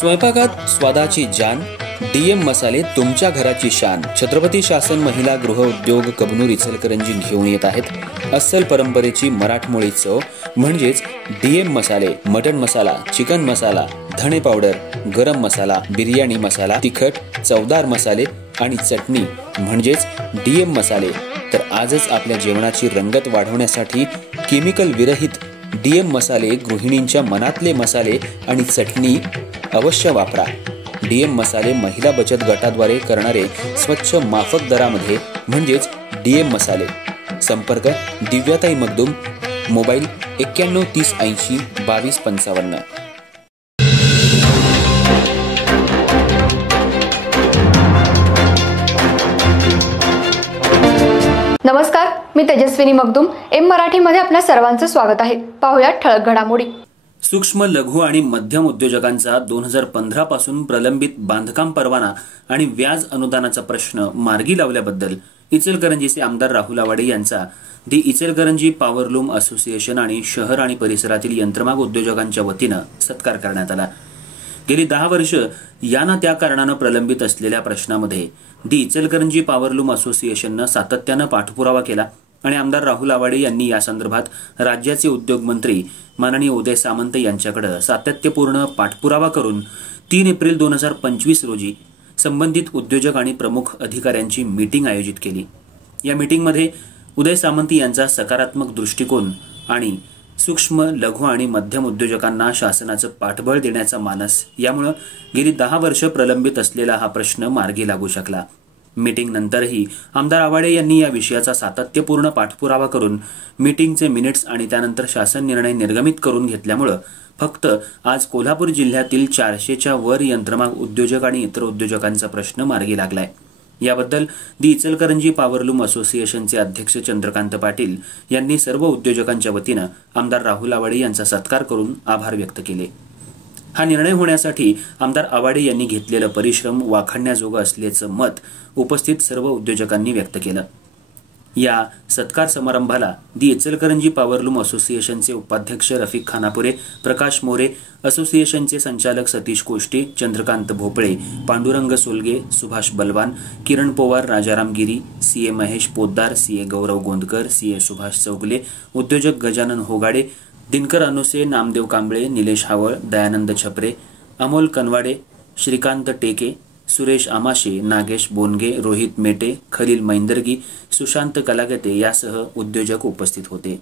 स्वयंपाकात स्वादाची जान, डीएम मसाले तुमच्या घराची शान। छत्रपती शासन महिला गृह उद्योग कबनूर इचलकरंजी घेऊन येत आहेत अस्सल परंपरेची मराठमोळी चव म्हणजेच डीएम मसाले। मटन मसाला, चिकन मसाला, धणे पावडर, गरम मसाला, बिर्याणी मसाला, तिखट चवदार मसाले आणि चटणी म्हणजेच डीएम मसाले। तर आजच आपल्या जेवणाची रंगत वाढवण्यासाठी केमिकल विरहित डीएम मसाले, गृहिणींच्या मनातले मसाले आणि चटणी अवश्य वापरा। डीएम मसाले महिला बचत गटाद्वारे करणारे स्वच्छ माफक दरामध्ये म्हणजेच डीएम मसाले। संपर्क दिव्याताई मगदूम, मोबाईल 91 30 80 22 55। नमस्कार, मी तेजस्विनी मगदूम। एम मराठीमध्ये आपल्या सर्वांचं स्वागत आहे। पाहूया ठळक घडामोडी। सूक्ष्म, लघु आणि मध्यम उद्योजकांचा 2015 पासून प्रलंबित बांधकाम परवाना आणि व्याज अनुदानाचा प्रश्न मार्गी लावल्याबद्दल इचलकरंजीचे आमदार राहुल आवाडे यांचा दी इचलकरंजी पॉवरलूम असोसिएशन आणि शहर आणि परिसरातील यंत्रमाग उद्योजकांच्या वतीनं सत्कार करण्यात आला। गेली 10 वर्ष या ना त्या कारणानं प्रलंबित असलेल्या प्रश्नामध्ये दी इचलकरंजी पॉवरलूम असोसिएशननं सातत्यानं पाठपुरावा केला आणि आमदार राहुल आवाडे यांनी या संदर्भात राज्याचे उद्योग मंत्री माननीय उदय सामंत यांच्याकडे सातत्यपूर्ण पाठपुरावा करून 3 एप्रिल 2025 रोजी संबंधित उद्योजक आणि प्रमुख अधिकाऱ्यांची मीटिंग आयोजित केली। या मीटिंगमध्ये उदय सामंत यांचा सकारात्मक दृष्टिकोन आणि सूक्ष्म, लघु आणि मध्यम उद्योजकांना शासनाचं पाठबळ देण्याचा मानस यामुळे गेली 10 वर्ष प्रलंबित असलेला हा प्रश्न मार्गी लागू शकला। मीटिंग नंतरही आमदार आवाडे यांनी या विषयाचा सातत्यपूर्ण पाठपुरावा करून मीटिंगचे मिनिट्स आणि त्यानंतर शासन निर्णय निर्गमित करून घेतल्यामुळे फक्त आज कोल्हापूर जिल्ह्यातील 400च्या वर यंत्रमाग उद्योजक आणि इतर उद्योजकांचा प्रश्न मार्गी लागलाय। याबद्दल दी इचलकरंजी पॉवरलूम असोसिएशनचे अध्यक्ष चंद्रकांत पाटील यांनी सर्व उद्योजकांच्या वतीनं आमदार राहुल आवाडे यांचा सत्कार करून आभार व्यक्त केले। हा निर्णय होण्यासाठी आमदार आवाडे यांनी घेतलेलं परिश्रम वाखाणण्याजोगं असल्याचं मत उपस्थित सर्व उद्योजकांनी व्यक्त केलं। या सत्कार समारंभाला दी इचलकरंजी पॉवरलूम असोसिएशनचे उपाध्यक्ष रफिक खानापुरे, प्रकाश मोरे, असोसिएशनचे संचालक सतीश कोष्टे, चंद्रकांत भोपळे, पांडुरंग सोलगे, सुभाष बलवान, किरण पवार, राजाराम गिरी, सीए महेश पोद्दार, सीए गौरव गोंदकर, सीए सुभाष चौगले, उद्योजक गजानन होगाडे, दिनकर अनुसे, नामदेव कांबळे, निलेश हावळ, दयानंद छपरे, अमोल कनवाडे, श्रीकांत टेके, सुरेश आमाशे, नागेश बोनगे, रोहित मेटे, खलील मैंदर्गी, सुशांत कलागते यासह उद्योजक उपस्थित होते।